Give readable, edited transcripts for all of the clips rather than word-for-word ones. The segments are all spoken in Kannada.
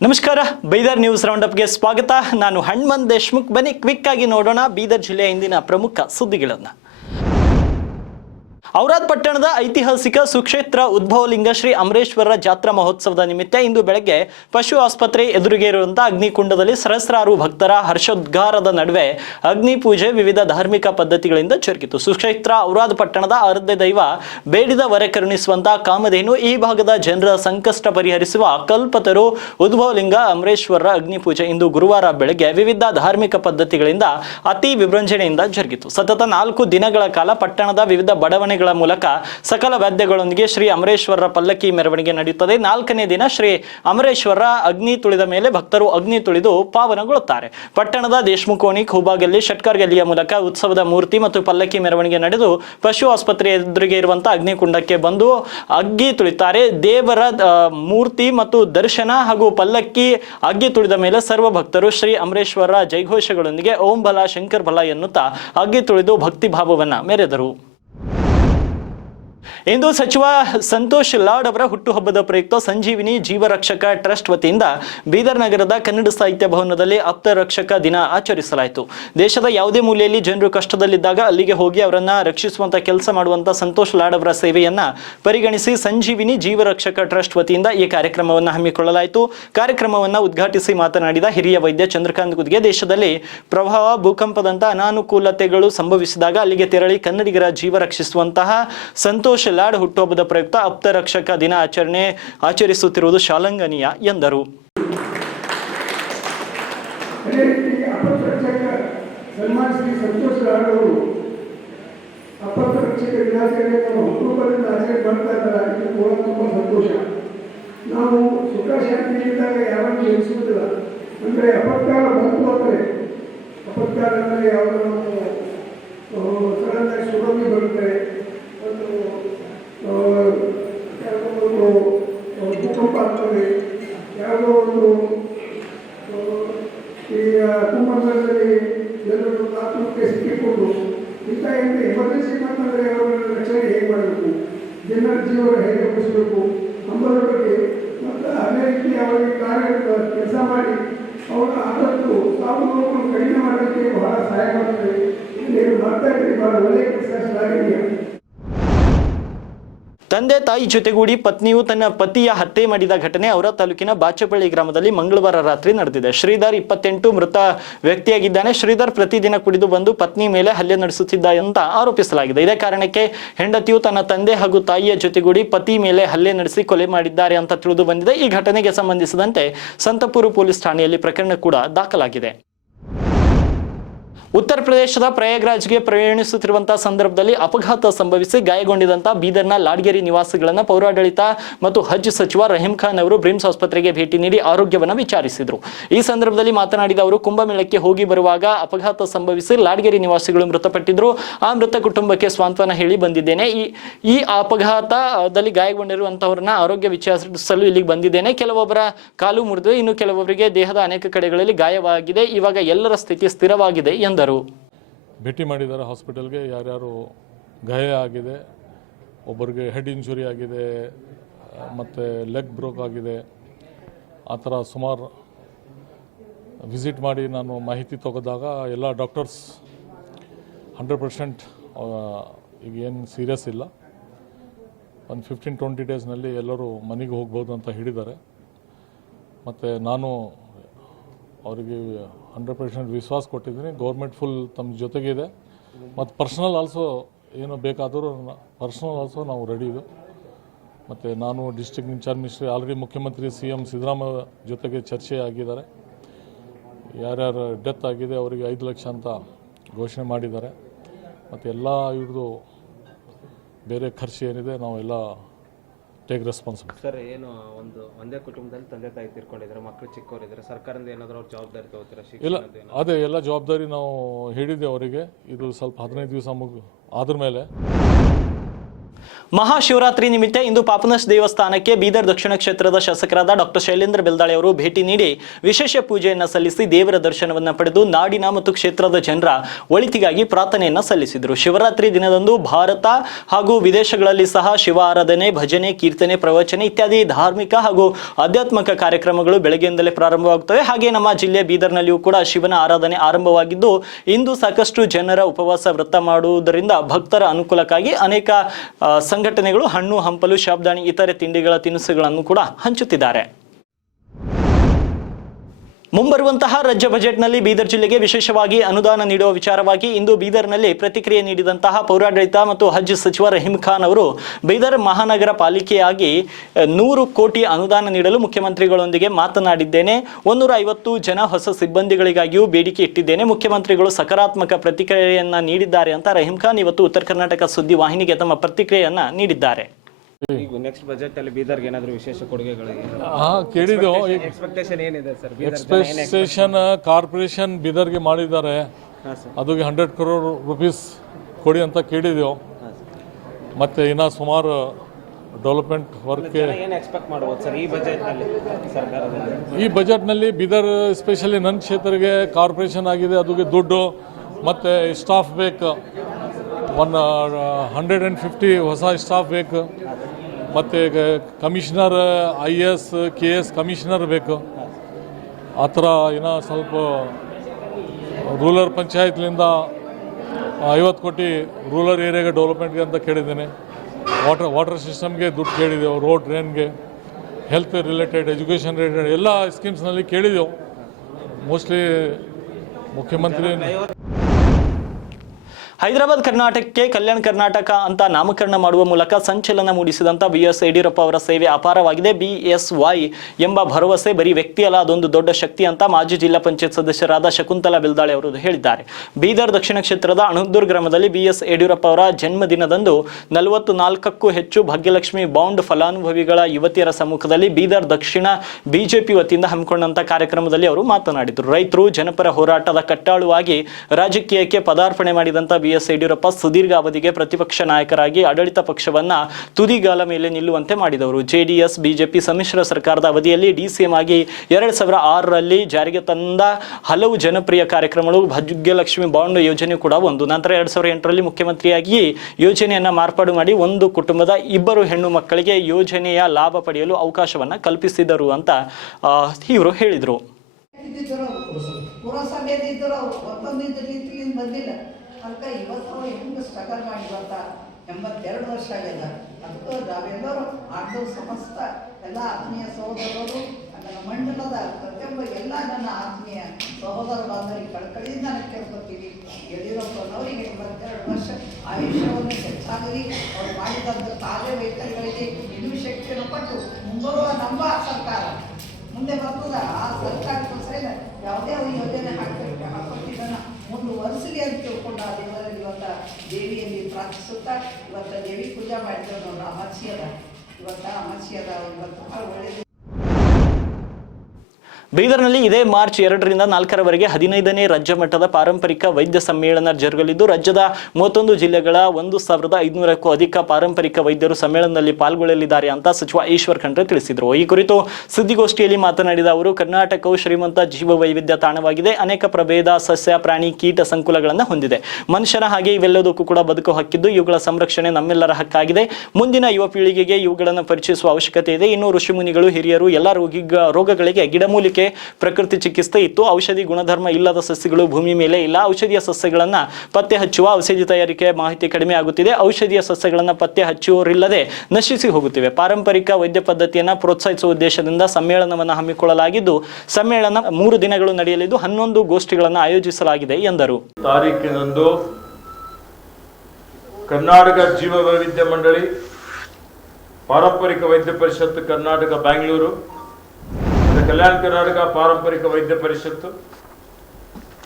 ನಮಸ್ಕಾರ ಬೀದರ್ ನ್ಯೂಸ್ ರೌಂಡಪ್ಗೆ ಸ್ವಾಗತ. ನಾನು ಹನುಮಂತ್ ದೇಶ್ಮುಖ್. ಬನ್ನಿ ಕ್ವಿಕ್ ಆಗಿ ನೋಡೋಣ ಬೀದರ್ ಜಿಲ್ಲೆಯ ಇಂದಿನ ಪ್ರಮುಖ ಸುದ್ದಿಗಳನ್ನು. ಔರಾದ್ ಪಟ್ಟಣದ ಐತಿಹಾಸಿಕ ಸುಕ್ಷೇತ್ರ ಉದ್ಭವಲಿಂಗ ಶ್ರೀ ಅಮರೇಶ್ವರ ಜಾತ್ರಾ ಮಹೋತ್ಸವದ ನಿಮಿತ್ತ ಇಂದು ಬೆಳಗ್ಗೆ ಪಶು ಆಸ್ಪತ್ರೆ ಎದುರಿಗೆ ಇರುವಂತಹ ಅಗ್ನಿಕುಂಡದಲ್ಲಿ ಸಹಸ್ರಾರು ಭಕ್ತರ ಹರ್ಷೋದ್ಗಾರದ ನಡುವೆ ಅಗ್ನಿ ಪೂಜೆ ವಿವಿಧ ಧಾರ್ಮಿಕ ಪದ್ಧತಿಗಳಿಂದ ಜರುಗಿತು. ಸುಕ್ಷೇತ್ರ ಔರಾದ್ ಪಟ್ಟಣದ ಆರಾಧ್ಯ ದೈವ ಬೇಡಿದ ವರ ಕರುಣಿಸುವಂತಹ ಕಾಮಧೇನು ಈ ಭಾಗದ ಜನರ ಸಂಕಷ್ಟ ಪರಿಹರಿಸುವ ಕಲ್ಪತರು ಉದ್ಭವಲಿಂಗ ಅಮರೇಶ್ವರ ಅಗ್ನಿ ಪೂಜೆ ಇಂದು ಗುರುವಾರ ಬೆಳಗ್ಗೆ ವಿವಿಧ ಧಾರ್ಮಿಕ ಪದ್ಧತಿಗಳಿಂದ ಅತಿ ವಿಜೃಂಭಣೆಯಿಂದ ಜರುಗಿತು. ಸತತ 4 ದಿನಗಳ ಕಾಲ ಪಟ್ಟಣದ ವಿವಿಧ ಬಡಾವಣೆಗಳ ಮೂಲಕ ಸಕಲ ವಾದ್ಯಗಳೊಂದಿಗೆ ಶ್ರೀ ಅಮರೇಶ್ವರರ ಪಲ್ಲಕ್ಕಿ ಮೆರವಣಿಗೆ ನಡೆಯುತ್ತದೆ. 4ನೇ ದಿನ ಶ್ರೀ ಅಮರೇಶ್ವರ ಅಗ್ನಿ ತುಳಿದ ಮೇಲೆ ಭಕ್ತರು ಅಗ್ನಿ ತುಳಿದು ಪಾವನಗೊಳ್ಳುತ್ತಾರೆ. ಪಟ್ಟಣದ ದೇಶ್ಮುಖ್ ಓಣಿ ಖೂಬಾಗಲ್ಲಿ ಷಟ್ಕರ್ ಗಲ್ಲಿಯ ಮೂಲಕ ಉತ್ಸವದ ಮೂರ್ತಿ ಮತ್ತು ಪಲ್ಲಕ್ಕಿ ಮೆರವಣಿಗೆ ನಡೆದು ಪಶು ಆಸ್ಪತ್ರೆ ಎದುರಿಗೆ ಇರುವಂತಹ ಅಗ್ನಿಕುಂಡಕ್ಕೆ ಬಂದು ಅಗ್ಗಿ ತುಳಿತಾರೆ. ದೇವರ ಮೂರ್ತಿ ಮತ್ತು ದರ್ಶನ ಹಾಗೂ ಪಲ್ಲಕ್ಕಿ ಅಗ್ಗಿ ತುಳಿದ ಮೇಲೆ ಸರ್ವ ಭಕ್ತರು ಶ್ರೀ ಅಮರೇಶ್ವರ ಜೈಘೋಷಗಳೊಂದಿಗೆ ಓಂ ಬಲ ಶಂಕರ್ ಬಲ ಎನ್ನುತ್ತಾ ಅಗ್ಗಿ ತುಳಿದು ಭಕ್ತಿ ಭಾವವನ್ನ ಮೆರೆದರು. ಇಂದು ಸಚಿವ ಸಂತೋಷ್ ಲಾಡ್ ಅವರ ಹುಟ್ಟುಹಬ್ಬದ ಪ್ರಯುಕ್ತ ಸಂಜೀವಿನಿ ಜೀವರಕ್ಷಕ ಟ್ರಸ್ಟ್ ವತಿಯಿಂದ ಬೀದರ್ ನಗರದ ಕನ್ನಡ ಸಾಹಿತ್ಯ ಭವನದಲ್ಲಿ ಆಪ್ತ ರಕ್ಷಕ ದಿನ ಆಚರಿಸಲಾಯಿತು. ದೇಶದ ಯಾವುದೇ ಮೂಲೆಯಲ್ಲಿ ಜನರು ಕಷ್ಟದಲ್ಲಿದ್ದಾಗ ಅಲ್ಲಿಗೆ ಹೋಗಿ ಅವರನ್ನ ರಕ್ಷಿಸುವಂತ ಕೆಲಸ ಮಾಡುವಂತ ಸಂತೋಷ್ ಲಾಡ್ ಅವರ ಸೇವೆಯನ್ನ ಪರಿಗಣಿಸಿ ಸಂಜೀವಿನಿ ಜೀವರಕ್ಷಕ ಟ್ರಸ್ಟ್ ವತಿಯಿಂದ ಈ ಕಾರ್ಯಕ್ರಮವನ್ನು ಹಮ್ಮಿಕೊಳ್ಳಲಾಯಿತು. ಕಾರ್ಯಕ್ರಮವನ್ನು ಉದ್ಘಾಟಿಸಿ ಮಾತನಾಡಿದ ಹಿರಿಯ ವೈದ್ಯ ಚಂದ್ರಕಾಂತ್ ಗುದ್ಗೆ, ದೇಶದಲ್ಲಿ ಪ್ರವಾಹ, ಭೂಕಂಪದಂತಹ ಅನಾನುಕೂಲತೆಗಳು ಸಂಭವಿಸಿದಾಗ ಅಲ್ಲಿಗೆ ತೆರಳಿ ಕನ್ನಡಿಗರ ಜೀವ ರಕ್ಷಿಸುವಂತಹ ಸಂತೋಷ್ ಲಾಡ್ ಹುಟ್ಟುಹಬ್ಬದ ಪ್ರಯುಕ್ತ ಆಪ್ತ ರಕ್ಷಕ ದಿನ ಆಚರಿಸುತ್ತಿರುವುದು ಶ್ಲಾಘನೀಯ ಎಂದರು. ನಾವು ಸುಖ ಶಾಂತಿಯಿಂದಾಗ ಯಾರನ್ನು ಎನಿಸುವುದಿಲ್ಲ. ಅಂದರೆ ಅಪತ್ಕಾರ ಬಂತು ಅಂದರೆ ಅಪತ್ಕಾರ ಅಂದರೆ ಯಾವುದೋ ಸಡನ್ನಾಗಿ ಸುಗಂಧಿ ಬರುತ್ತೆ, ಒಂದು ಭೂಕಂಪ ಆಗ್ತದೆ, ಯಾವುದೋ ಒಂದು ಈ ಭೂಕಂಪದಲ್ಲಿ ಎಲ್ಲರೂ ಆತ್ಮಹತ್ಯೆ ಸಿಕ್ಕಿಕೊಂಡು ಇಂಥ ಎಮರ್ಜೆನ್ಸಿ ಬಂತಂದರೆ ಅವರ ರಕ್ಷಣೆ ಹೇಗೆ ಮಾಡಬೇಕು, ಜನರ ಜೀವನ ಹೇಗೆ ಉಳಿಸಬೇಕು ಅಂಬುದರ ಬಗ್ಗೆ ಮತ್ತು ಅದೇ ರೀತಿ ಅವರಿಗೆ ಕೆಲಸ ಮಾಡಿ ಅವರ ಆದಷ್ಟು ಸಾವು ನೋವನ್ನು ಕಡಿಮೆ ಮಾಡೋಕ್ಕೆ ಬಹಳ ಸಹಾಯ ಮಾಡ್ತದೆ. ನೀವು ಮಾಡ್ತಾ ಇದ್ದೀರಿ, ಬಹಳ ಒಳ್ಳೆಯ ಕೆಲಸ, ಶ್ಲಾಘನೀಯ. ತಂದೆ ತಾಯಿ ಜೊತೆಗೂಡಿ ಪತ್ನಿಯು ತನ್ನ ಪತಿಯ ಹತ್ಯೆ ಮಾಡಿದ ಘಟನೆ ಔರಾದ್ ತಾಲೂಕಿನ ಬಾಚಪಳ್ಳಿ ಗ್ರಾಮದಲ್ಲಿ ಮಂಗಳವಾರ ರಾತ್ರಿ ನಡೆದಿದೆ. ಶ್ರೀಧರ್ 28 ಮೃತ ವ್ಯಕ್ತಿಯಾಗಿದ್ದಾನೆ. ಶ್ರೀಧರ್ ಪ್ರತಿದಿನ ಕುಡಿದು ಬಂದು ಪತ್ನಿ ಮೇಲೆ ಹಲ್ಲೆ ನಡೆಸುತ್ತಿದ್ದ ಅಂತ ಆರೋಪಿಸಲಾಗಿದೆ. ಇದೇ ಕಾರಣಕ್ಕೆ ಹೆಂಡತಿಯು ತನ್ನ ತಂದೆ ಹಾಗೂ ತಾಯಿಯ ಜೊತೆಗೂಡಿ ಪತಿ ಮೇಲೆ ಹಲ್ಲೆ ನಡೆಸಿ ಕೊಲೆ ಮಾಡಿದ್ದಾರೆ ಅಂತ ತಿಳಿದು ಬಂದಿದೆ. ಈ ಘಟನೆಗೆ ಸಂಬಂಧಿಸಿದಂತೆ ಸಂತಪುರ ಪೊಲೀಸ್ ಠಾಣೆಯಲ್ಲಿ ಪ್ರಕರಣ ಕೂಡ ದಾಖಲಾಗಿದೆ. ಉತ್ತರ ಪ್ರದೇಶದ ಪ್ರಯಾಗ್ರಾಜ್ಗೆ ಪ್ರಯಾಣಿಸುತ್ತಿರುವಂತಹ ಸಂದರ್ಭದಲ್ಲಿ ಅಪಘಾತ ಸಂಭವಿಸಿ ಗಾಯಗೊಂಡಿದ್ದಂತಹ ಬೀದರ್ನ ಲಾಡ್ಗೇರಿ ನಿವಾಸಿಗಳನ್ನ ಪೌರಾಡಳಿತ ಮತ್ತು ಹಜ್ ಸಚಿವ ರಹೀಂ ಖಾನ್ ಅವರು ಬ್ರಿಮ್ಸ್ ಆಸ್ಪತ್ರೆಗೆ ಭೇಟಿ ನೀಡಿ ಆರೋಗ್ಯವನ್ನು ವಿಚಾರಿಸಿದರು. ಈ ಸಂದರ್ಭದಲ್ಲಿ ಮಾತನಾಡಿದ ಅವರು, ಕುಂಭಮೇಳಕ್ಕೆ ಹೋಗಿ ಬರುವಾಗ ಅಪಘಾತ ಸಂಭವಿಸಿ ಲಾಡ್ಗೇರಿ ನಿವಾಸಿಗಳು ಮೃತಪಟ್ಟಿದ್ರು. ಆ ಮೃತ ಕುಟುಂಬಕ್ಕೆ ಸಾಂತ್ವನ ಹೇಳಿ ಬಂದಿದ್ದೇನೆ. ಈ ಅಪಘಾತದಲ್ಲಿ ಗಾಯಗೊಂಡಿರುವಂತಹವರನ್ನ ಆರೋಗ್ಯ ವಿಚಾರಿಸಲು ಇಲ್ಲಿಗೆ ಬಂದಿದ್ದೇನೆ. ಕೆಲವೊಬ್ಬರ ಕಾಲು ಮುರಿದಿದೆ, ಇನ್ನು ಕೆಲವೊಬ್ಬರಿಗೆ ದೇಹದ ಅನೇಕ ಕಡೆಗಳಲ್ಲಿ ಗಾಯವಾಗಿದೆ. ಇವಾಗ ಎಲ್ಲರ ಸ್ಥಿತಿ ಸ್ಥಿರವಾಗಿದೆ ಎಂದರು. ಭೇಟಿ ಮಾಡಿದ್ದಾರೆ ಹಾಸ್ಪಿಟಲ್ಗೆ. ಯಾರ್ಯಾರು ಗಾಯ ಆಗಿದೆ, ಒಬ್ಬರಿಗೆ ಹೆಡ್ ಇಂಜುರಿ ಆಗಿದೆ, ಮತ್ತು ಲೆಗ್ ಬ್ರೋಕ್ ಆಗಿದೆ, ಆ ಥರ ಸುಮಾರು ವಿಸಿಟ್ ಮಾಡಿ ನಾನು ಮಾಹಿತಿ ತಗೋದಾಗ ಎಲ್ಲ ಡಾಕ್ಟರ್ಸ್ 100% ಈಗೇನು ಸೀರಿಯಸ್ ಇಲ್ಲ, ಒಂದು 15-20 ಡೇಸ್ನಲ್ಲಿ ಎಲ್ಲರೂ ಮನೆಗೆ ಹೋಗ್ಬೋದು ಅಂತ ಹೇಳಿದ್ದಾರೆ. ಮತ್ತು ನಾನು ಅವರಿಗೆ 100% ವಿಶ್ವಾಸ ಕೊಟ್ಟಿದ್ದೀನಿ. ಗೌರ್ಮೆಂಟ್ ಫುಲ್ ತಮ್ಮ ಜೊತೆಗಿದೆ. ಮತ್ತು ಪರ್ಸನಲ್ ಆಲ್ಸೋ ಏನು ಬೇಕಾದರೂ ಪರ್ಸನಲ್ ಆಲ್ಸೋ ನಾವು ರೆಡಿ ಇದು. ಮತ್ತು ನಾನು ಡಿಸ್ಟ್ರಿಕ್ಟ್ ಇನ್ಚಾರ್ಜ್ ಮಿನಿಸ್ಟ್ರಿ ಆಲ್ರೆಡಿ ಮುಖ್ಯಮಂತ್ರಿ CM ಸಿದ್ದರಾಮಯ್ಯ ಜೊತೆಗೆ ಚರ್ಚೆ ಆಗಿದ್ದಾರೆ. ಯಾರ್ಯಾರು ಡೆತ್ ಆಗಿದೆ ಅವರಿಗೆ 5 ಲಕ್ಷ ಅಂತ ಘೋಷಣೆ ಮಾಡಿದ್ದಾರೆ. ಮತ್ತು ಎಲ್ಲ ಇವ್ರದ್ದು ಬೇರೆ ಖರ್ಚು ಏನಿದೆ ನಾವೆಲ್ಲ ಟೇಕ್ ರೆಸ್ಪಾನ್ಸಿಬಿಲಿಟಿ. ಸರ್, ಏನು ಒಂದೇ ಕುಟುಂಬದಲ್ಲಿ ತಂದೆ ತಾಯಿ ತೀರ್ಕೊಂಡಿದ್ದಾರೆ, ಮಕ್ಕಳು ಚಿಕ್ಕವರಿದ್ದಾರೆ, ಸರ್ಕಾರದಿಂದ ಏನಾದರೂ ಅವ್ರ ಜವಾಬ್ದಾರಿ ತಗೋತೀರಾ? ಇಲ್ಲ, ಅದೇ ಎಲ್ಲ ಜವಾಬ್ದಾರಿ ನಾವು ಹೇಳಿದ್ದೆ ಅವರಿಗೆ. ಇದು ಸ್ವಲ್ಪ 15 ದಿವಸ ಆದ್ರ ಮೇಲೆ ಮಹಾಶಿವರಾತ್ರಿ ನಿಮಿತ್ತ ಇಂದು ಪಾಪನಸ್ ದೇವಸ್ಥಾನಕ್ಕೆ ಬೀದರ್ ದಕ್ಷಿಣ ಕ್ಷೇತ್ರದ ಶಾಸಕರಾದ ಡಾಕ್ಟರ್ ಶೈಲೇಂದ್ರ ಬೆಲ್ದಾಳೆ ಅವರು ಭೇಟಿ ನೀಡಿ ವಿಶೇಷ ಪೂಜೆಯನ್ನು ಸಲ್ಲಿಸಿ ದೇವರ ದರ್ಶನವನ್ನು ಪಡೆದು ನಾಡಿನ ಮತ್ತು ಕ್ಷೇತ್ರದ ಜನರ ಒಳಿತಿಗಾಗಿ ಪ್ರಾರ್ಥನೆಯನ್ನು ಸಲ್ಲಿಸಿದರು. ಶಿವರಾತ್ರಿ ದಿನದಂದು ಭಾರತ ಹಾಗೂ ವಿದೇಶಗಳಲ್ಲಿ ಸಹ ಶಿವ ಆರಾಧನೆ, ಭಜನೆ, ಕೀರ್ತನೆ, ಪ್ರವಚನ ಇತ್ಯಾದಿ ಧಾರ್ಮಿಕ ಹಾಗೂ ಆಧ್ಯಾತ್ಮಿಕ ಕಾರ್ಯಕ್ರಮಗಳು ಬೆಳಗ್ಗೆಯಿಂದಲೇ ಪ್ರಾರಂಭವಾಗುತ್ತವೆ. ಹಾಗೆ ನಮ್ಮ ಜಿಲ್ಲೆ ಬೀದರ್ನಲ್ಲಿಯೂ ಕೂಡ ಶಿವನ ಆರಾಧನೆ ಆರಂಭವಾಗಿದ್ದು ಇಂದು ಸಾಕಷ್ಟು ಜನರ ಉಪವಾಸ ವ್ರತ ಮಾಡುವುದರಿಂದ ಭಕ್ತರ ಅನುಕೂಲಕ್ಕಾಗಿ ಅನೇಕ ಸಂಘಟನೆಗಳು ಹಣ್ಣು, ಹಂಪಲು, ಶಾಬ್ದಾಣಿ ಇತರೆ ತಿಂಡಿಗಳ ತಿನಿಸುಗಳನ್ನು ಕೂಡ ಹಂಚುತ್ತಿದ್ದಾರೆ. ಮುಂಬರುವಂತಹ ರಾಜ್ಯ ಬಜೆಟ್ನಲ್ಲಿ ಬೀದರ್ ಜಿಲ್ಲೆಗೆ ವಿಶೇಷವಾಗಿ ಅನುದಾನ ನೀಡುವ ವಿಚಾರವಾಗಿ ಇಂದು ಬೀದರ್ನಲ್ಲಿ ಪ್ರತಿಕ್ರಿಯೆ ನೀಡಿದಂತಹ ಪೌರಾಡಳಿತ ಮತ್ತು ಹಜ್ ಸಚಿವ ರಹೀಂ ಖಾನ್ ಅವರು ಬೀದರ್ ಮಹಾನಗರ ಪಾಲಿಕೆಯಾಗಿ 100 ಕೋಟಿ ಅನುದಾನ ನೀಡಲು ಮುಖ್ಯಮಂತ್ರಿಗಳೊಂದಿಗೆ ಮಾತನಾಡಿದ್ದೇನೆ. 150 ಜನ ಹೊಸ ಸಿಬ್ಬಂದಿಗಳಿಗಾಗಿಯೂ ಬೇಡಿಕೆ ಇಟ್ಟಿದ್ದೇನೆ. ಮುಖ್ಯಮಂತ್ರಿಗಳು ಸಕಾರಾತ್ಮಕ ಪ್ರತಿಕ್ರಿಯೆಯನ್ನ ನೀಡಿದ್ದಾರೆ ಅಂತ ರಹೀಂ ಖಾನ್ ಇವತ್ತು ಉತ್ತರ ಕರ್ನಾಟಕ ಸುದ್ದಿ ವಾಹಿನಿಗೆ ತಮ್ಮ ಪ್ರತಿಕ್ರಿಯೆಯನ್ನ ನೀಡಿದ್ದಾರೆ. ಈಗ ನೆಕ್ಸ್ಟ್ ಬಜೆಟ್ ಅಲ್ಲಿ ಬೀದರ್ಗೆ ಏನಾದರೂ ವಿಶೇಷ ಕೊಡುಗೆಗಳಿವೆ? ಕೇಳಿದೆವು. ಎಕ್ಸ್ಪೆಕ್ಟೇಷನ್ ಏನಿದೆ ಸರ್? ಎಕ್ಸ್ಪೆಕ್ಟೇಷನ್ ಕಾರ್ಪೊರೇಷನ್ ಬೀದರ್ಗೆ ಮಾಡಿದ್ದಾರೆ, ಅದಕ್ಕೆ 100 crore rupees ಕೊಡಿ ಅಂತ ಕೇಳಿದೆವು. ಮತ್ತೆ ಇನ್ನು ಸುಮಾರು ಡೆವಲಪ್ಮೆಂಟ್ ವರ್ಕ್ ಏನು ಎಕ್ಸ್ಪೆಕ್ಟ್ ಮಾಡ್ಬೋದು ಸರ್ ಈ ಬಜೆಟ್ನಲ್ಲಿ ಸರ್ಕಾರದಲ್ಲಿ? ಈ ಬಜೆಟ್ನಲ್ಲಿ ಬೀದರ್ ಎಸ್ಪೆಷಲಿ ನನ್ನ ಕ್ಷೇತ್ರಕ್ಕೆ ಕಾರ್ಪೊರೇಷನ್ ಆಗಿದೆ, ಅದಕ್ಕೆ ದುಡ್ಡು ಮತ್ತು ಸ್ಟಾಫ್ ಬೇಕು. 150 ಹೊಸ ಸ್ಟಾಫ್ ಬೇಕು. ಮತ್ತು ಕಮಿಷನರ್ IAS KS ಕಮಿಷನರ್ ಬೇಕು. ಆ ಥರ ಇನ್ನೂ ಸ್ವಲ್ಪ ರೂರಲ್ ಪಂಚಾಯತ್ಲಿಂದ 50 ಕೋಟಿ ರೂರಲ್ ಏರಿಯಾಗೆ ಡೆವಲಪ್ಮೆಂಟ್ಗೆ ಅಂತ ಕೇಳಿದ್ದೇನೆ. ವಾಟರ್ ಸಿಸ್ಟಮ್ಗೆ ದುಡ್ಡು ಕೇಳಿದೆವು, ರೋಡ್ ಡ್ರೈನ್ಗೆ, ಹೆಲ್ತ್ ರಿಲೇಟೆಡ್, ಎಜುಕೇಷನ್ ರಿಲೇಟೆಡ್ ಎಲ್ಲ ಸ್ಕೀಮ್ಸ್ನಲ್ಲಿ ಕೇಳಿದೆವು. ಮೋಸ್ಟ್ಲಿ ಮುಖ್ಯಮಂತ್ರಿ ಹೈದರಾಬಾದ್ ಕರ್ನಾಟಕಕ್ಕೆ ಕಲ್ಯಾಣ ಕರ್ನಾಟಕ ಅಂತ ನಾಮಕರಣ ಮಾಡುವ ಮೂಲಕ ಸಂಚಲನ ಮೂಡಿಸಿದಂಥ BS ಯಡಿಯೂರಪ್ಪ ಅವರ ಸೇವೆ ಅಪಾರವಾಗಿದೆ. BSY ಎಂಬ ಭರವಸೆ ಬರೀ ವ್ಯಕ್ತಿ ಅಲ್ಲ, ಅದೊಂದು ದೊಡ್ಡ ಶಕ್ತಿ ಅಂತ ಮಾಜಿ ಜಿಲ್ಲಾ ಪಂಚಾಯತ್ ಸದಸ್ಯರಾದ ಶಕುಂತಲಾ ಬೆಲ್ದಾಳೆ ಅವರು ಹೇಳಿದ್ದಾರೆ. ಬೀದರ್ ದಕ್ಷಿಣ ಕ್ಷೇತ್ರದ ಅಣುದ್ದೂರು ಗ್ರಾಮದಲ್ಲಿ BS ಯಡಿಯೂರಪ್ಪ ಅವರ ಜನ್ಮದಿನದಂದು 44ಕ್ಕೂ ಹೆಚ್ಚು ಭಾಗ್ಯಲಕ್ಷ್ಮಿ ಬಾಂಡ್ ಫಲಾನುಭವಿಗಳ ಯುವತಿಯರ ಸಮ್ಮುಖದಲ್ಲಿ ಬೀದರ್ ದಕ್ಷಿಣ ಬಿಜೆಪಿ ವತಿಯಿಂದ ಹಮ್ಮಿಕೊಂಡಂತ ಕಾರ್ಯಕ್ರಮದಲ್ಲಿ ಅವರು ಮಾತನಾಡಿದರು. ರೈತರು ಜನಪರ ಹೋರಾಟದ ಕಟ್ಟಾಳುವಾಗಿ ರಾಜಕೀಯಕ್ಕೆ ಪದಾರ್ಪಣೆ ಮಾಡಿದಂತ BS ಯಡಿಯೂರಪ್ಪ ಸುದೀರ್ಘ ಅವಧಿಗೆ ಪ್ರತಿಪಕ್ಷ ನಾಯಕರಾಗಿ ಆಡಳಿತ ಪಕ್ಷವನ್ನ ತುದಿಗಾಲ ಮೇಲೆ ನಿಲ್ಲುವಂತೆ ಮಾಡಿದವರು. JDS BJP ಸಮ್ಮಿಶ್ರ ಸರ್ಕಾರದ ಅವಧಿಯಲ್ಲಿ DCM ಆಗಿ 2006ರಲ್ಲಿ ಜಾರಿಗೆ ತಂದ ಹಲವು ಜನಪ್ರಿಯ ಕಾರ್ಯಕ್ರಮಗಳು ಭಾಗ್ಯಲಕ್ಷ್ಮಿ ಬಾಂಡ್ ಯೋಜನೆ ಕೂಡ ಒಂದು. ನಂತರ 2008ರಲ್ಲಿ ಮುಖ್ಯಮಂತ್ರಿಯಾಗಿ ಯೋಜನೆಯನ್ನ ಮಾರ್ಪಾಡು ಮಾಡಿ ಒಂದು ಕುಟುಂಬದ 2 ಹೆಣ್ಣು ಮಕ್ಕಳಿಗೆ ಯೋಜನೆಯ ಲಾಭ ಪಡೆಯಲು ಅವಕಾಶವನ್ನ ಕಲ್ಪಿಸಿದರು ಅಂತ ಇವರು ಹೇಳಿದರು. ಅದಕ್ಕೆ ಇವತ್ತು ಹೆಂಗೆ ಸ್ಟ್ರಗಲ್ ಮಾಡಿ ಬರ್ತಾ 82 ವರ್ಷ ಆಗ್ಯದ. ಅದಕ್ಕೆ ನಾವೆಲ್ಲರೂ ಆಡ್ದು ಸಮಸ್ತ ಎಲ್ಲ ಆತ್ಮೀಯ ಸಹೋದರರು, ನನ್ನ ಮಂಡಲದ ಪ್ರತಿಯೊಬ್ಬ ಎಲ್ಲ ನನ್ನ ಆತ್ಮೀಯ ಸಹೋದರ ಬಾಂಧವರಿಗೆ ಕಳಕಳಿಯಿಂದ ನಾನು ಕೇಳ್ಕೊತೀನಿ. ಯಡಿಯೂರಪ್ಪನವರಿಗೆ 82 ವರ್ಷ ಆಯುಷ್ಯವನ್ನು ಹೆಚ್ಚಾಗಲಿ. ಅವ್ರು ಮಾಡಿದಂಥ ಕಾರ್ಯವೈಖರಿಗಳಿಗೆ ಇನ್ನೂ ಶಕ್ತಿಯನ್ನು ಪಟ್ಟು ಮುಂಬರುವ ನಮ್ಮ ಸರ್ಕಾರ ಮುಂದೆ ಬರ್ತದ ಆ ಸರ್ಕಾರಕ್ಕೋಸ್ಕರ ಯಾವುದೇ ಯೋಜನೆ ಹಾಕೊಟ್ಟಿದ್ದನ್ನು ಮುಂದುವರಿಸಲಿ ಅಂತ ತಿಳ್ಕೊಂಡು ಆ ದೇವರಲ್ಲಿ ಇವತ್ತು ದೇವಿಯಲ್ಲಿ ಪ್ರಾರ್ಥಿಸುತ್ತಾ ಇವತ್ತು ದೇವಿ ಪೂಜೆ ಮಾಡಿದ್ರು. ನೋಡ್ರಿ ಅಮಾವಾಸ್ಯೆ ಅದ, ಇವತ್ತು ಅಮಾವಾಸ್ಯೆ ಅದ, ಇವತ್ತು ಭಾಳ ಒಳ್ಳೆಯದು. ಬೀದರ್ನಲ್ಲಿ ಇದೇ ಮಾರ್ಚ್ 2ರಿಂದ 4ರವರೆಗೆ 15ನೇ ರಾಜ್ಯ ಮಟ್ಟದ ಪಾರಂಪರಿಕ ವೈದ್ಯ ಸಮ್ಮೇಳನ ಜರುಗಲಿದ್ದು ರಾಜ್ಯದ 31 ಜಿಲ್ಲೆಗಳ 1500ಕ್ಕೂ ಅಧಿಕ ಪಾರಂಪರಿಕ ವೈದ್ಯರು ಸಮ್ಮೇಳನದಲ್ಲಿ ಪಾಲ್ಗೊಳ್ಳಲಿದ್ದಾರೆ ಅಂತ ಸಚಿವ ಈಶ್ವರ್ ಖಂಡ್ರೆ ತಿಳಿಸಿದರು. ಈ ಕುರಿತು ಸುದ್ದಿಗೋಷ್ಠಿಯಲ್ಲಿ ಮಾತನಾಡಿದ ಅವರು, ಕರ್ನಾಟಕವು ಶ್ರೀಮಂತ ಜೀವ ವೈವಿಧ್ಯ ತಾಣವಾಗಿದೆ. ಅನೇಕ ಪ್ರಭೇದ ಸಸ್ಯ, ಪ್ರಾಣಿ, ಕೀಟ ಸಂಕುಲಗಳನ್ನು ಹೊಂದಿದೆ. ಮನುಷ್ಯನ ಹಾಗೆ ಇವೆಲ್ಲದಕ್ಕೂ ಕೂಡ ಬದುಕು ಹಕ್ಕಿದ್ದು ಇವುಗಳ ಸಂರಕ್ಷಣೆ ನಮ್ಮೆಲ್ಲರ ಹಕ್ಕಾಗಿದೆ. ಮುಂದಿನ ಯುವ ಪೀಳಿಗೆಗೆ ಇವುಗಳನ್ನು ಪರಿಚಯಿಸುವ ಅವಶ್ಯಕತೆ ಇದೆ. ಇನ್ನು ಋಷಿಮುನಿಗಳು, ಹಿರಿಯರು ಎಲ್ಲ ರೋಗಗಳಿಗೆ ಗಿಡಮೂಲಿಕೆ, ಪ್ರಕೃತಿ ಚಿಕಿತ್ಸೆ ಇತ್ತು. ಔಷಧಿ ಗುಣಧರ್ಮ ಇಲ್ಲದ ಸಸ್ಯಗಳು ಭೂಮಿ ಮೇಲೆ ಇಲ್ಲ. ಔಷಧೀಯ ಸಸ್ಯಗಳನ್ನು ಪತ್ತೆ ಹಚ್ಚುವ ಔಷಧಿ ತಯಾರಿಕೆ ಮಾಹಿತಿ ಕಡಿಮೆ ಆಗುತ್ತಿದೆ. ಔಷಧೀಯ ಸಸ್ಯಗಳನ್ನು ಪತ್ತೆ ಹಚ್ಚುವರಿಲ್ಲದೆ ನಶಿಸಿ ಹೋಗುತ್ತಿವೆ. ಪಾರಂಪರಿಕ ವೈದ್ಯ ಪದ್ಧತಿಯನ್ನು ಪ್ರೋತ್ಸಾಹಿಸುವ ಉದ್ದೇಶದಿಂದ ಸಮ್ಮೇಳನವನ್ನು ಹಮ್ಮಿಕೊಳ್ಳಲಾಗಿದ್ದು ಸಮ್ಮೇಳನ 3 ದಿನಗಳು ನಡೆಯಲಿದ್ದು 11 ಗೋಷ್ಠಿಗಳನ್ನು ಆಯೋಜಿಸಲಾಗಿದೆ ಎಂದರು. ತಾರೀಕಿನಂದು ಕರ್ನಾಟಕ ಜೀವ ವೈವಿಧ್ಯ ಮಂಡಳಿ, ಪಾರಂಪರಿಕ ವೈದ್ಯ ಪರಿಷತ್ತು ಕರ್ನಾಟಕ ಬೆಂಗಳೂರು, ಕಲ್ಯಾಣ ಕರ್ನಾಟಕ ಪಾರಂಪರಿಕ ವೈದ್ಯ ಪರಿಷತ್ತು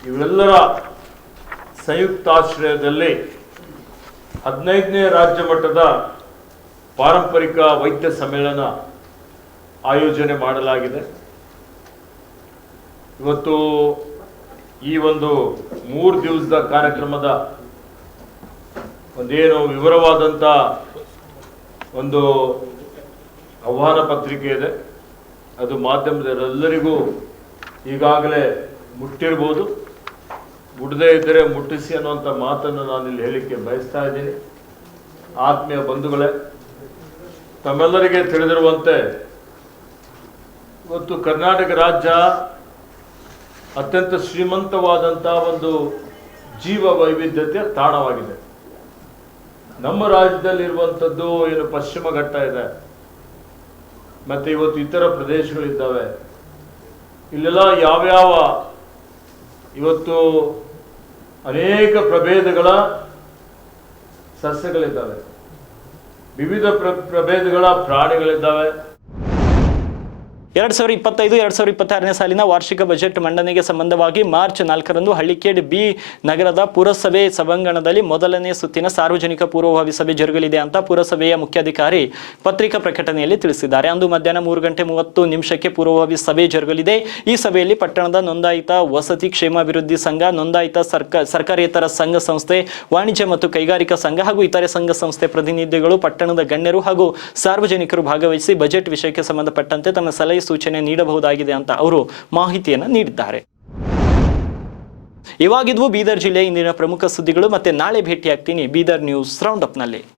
ಇವೆಲ್ಲರ ಸಂಯುಕ್ತಾಶ್ರಯದಲ್ಲಿ 15ನೇ ರಾಜ್ಯ ಮಟ್ಟದ ಪಾರಂಪರಿಕ ವೈದ್ಯ ಸಮ್ಮೇಳನ ಆಯೋಜನೆ ಮಾಡಲಾಗಿದೆ. ಇವತ್ತು ಈ ಒಂದು 3 ದಿವಸದ ಕಾರ್ಯಕ್ರಮದ ಒಂದೇನು ವಿವರವಾದಂಥ ಒಂದು ಆಹ್ವಾನ ಪತ್ರಿಕೆ ಇದೆ. ಅದು ಮಾಧ್ಯಮದವರೆಲ್ಲರಿಗೂ ಈಗಾಗಲೇ ಮುಟ್ಟಿರ್ಬೋದು. ಮುಟ್ಟದೇ ಇದ್ದರೆ ಮುಟ್ಟಿಸಿ ಅನ್ನುವಂಥ ಮಾತನ್ನು ನಾನಿಲ್ಲಿ ಹೇಳಲಿಕ್ಕೆ ಬಯಸ್ತಾ ಇದ್ದೀನಿ. ಆತ್ಮೀಯ ಬಂಧುಗಳೇ, ತಮ್ಮೆಲ್ಲರಿಗೆ ತಿಳಿದಿರುವಂತೆ ಇವತ್ತು ಕರ್ನಾಟಕ ರಾಜ್ಯ ಅತ್ಯಂತ ಶ್ರೀಮಂತವಾದಂಥ ಒಂದು ಜೀವ ವೈವಿಧ್ಯತೆಯ ತಾಣವಾಗಿದೆ. ನಮ್ಮ ರಾಜ್ಯದಲ್ಲಿರುವಂಥದ್ದು ಏನು ಪಶ್ಚಿಮ ಘಟ್ಟ ಇದೆ, ಮತ್ತು ಇವತ್ತು ಇತರ ಪ್ರದೇಶಗಳಿದ್ದಾವೆ. ಇಲ್ಲೆಲ್ಲ ಯಾವ್ಯಾವ ಇವತ್ತು ಅನೇಕ ಪ್ರಭೇದಗಳ ಸಸ್ಯಗಳಿದ್ದಾವೆ, ವಿವಿಧ ಪ್ರಭೇದಗಳ ಪ್ರಾಣಿಗಳಿದ್ದಾವೆ. 2025-2026ನೇ ಸಾಲಿನ ವಾರ್ಷಿಕ ಬಜೆಟ್ ಮಂಡನೆಗೆ ಸಂಬಂಧವಾಗಿ ಮಾರ್ಚ್ 4ರಂದು ಹಳ್ಳಿಕೇಡ್ ಬಿ ನಗರದ ಪುರಸಭೆ ಸಭಾಂಗಣದಲ್ಲಿ ಮೊದಲನೇ ಸುತ್ತಿನ ಸಾರ್ವಜನಿಕ ಪೂರ್ವಭಾವಿ ಸಭೆ ಜರುಗಲಿದೆ ಅಂತ ಪುರಸಭೆಯ ಮುಖ್ಯಾಧಿಕಾರಿ ಪತ್ರಿಕಾ ಪ್ರಕಟಣೆಯಲ್ಲಿ ತಿಳಿಸಿದ್ದಾರೆ. ಅಂದು ಮಧ್ಯಾಹ್ನ 3:30 ಪೂರ್ವಭಾವಿ ಸಭೆ ಜರುಗಲಿದೆ. ಈ ಸಭೆಯಲ್ಲಿ ಪಟ್ಟಣದ ನೋಂದಾಯಿತ ವಸತಿ ಕ್ಷೇಮಾಭಿವೃದ್ಧಿ ಸಂಘ, ನೋಂದಾಯಿತ ಸರ್ಕಾರೇತರ ಸಂಘ ಸಂಸ್ಥೆ, ವಾಣಿಜ್ಯ ಮತ್ತು ಕೈಗಾರಿಕಾ ಸಂಘ ಹಾಗೂ ಇತರೆ ಸಂಘ ಸಂಸ್ಥೆ ಪ್ರತಿನಿಧಿಗಳು, ಪಟ್ಟಣದ ಗಣ್ಯರು ಹಾಗೂ ಸಾರ್ವಜನಿಕರು ಭಾಗವಹಿಸಿ ಬಜೆಟ್ ವಿಷಯಕ್ಕೆ ಸಂಬಂಧಪಟ್ಟಂತೆ ತಮ್ಮ ಸಲಹೆ ಸೂಚನೆ ನೀಡಬಹುದಾಗಿದೆ ಅಂತ ಅವರು ಮಾಹಿತಿಯನ್ನು ನೀಡಿದ್ದಾರೆ. ಇವಾಗಿದ್ವು ಬೀದರ್ ಜಿಲ್ಲೆಯ ಇಂದಿನ ಪ್ರಮುಖ ಸುದ್ದಿಗಳು. ಮತ್ತೆ ನಾಳೆ ಭೇಟಿಯಾಗ್ತೀನಿ ಬೀದರ್ ನ್ಯೂಸ್ ರೌಂಡ್ ಅಪ್ನಲ್ಲಿ.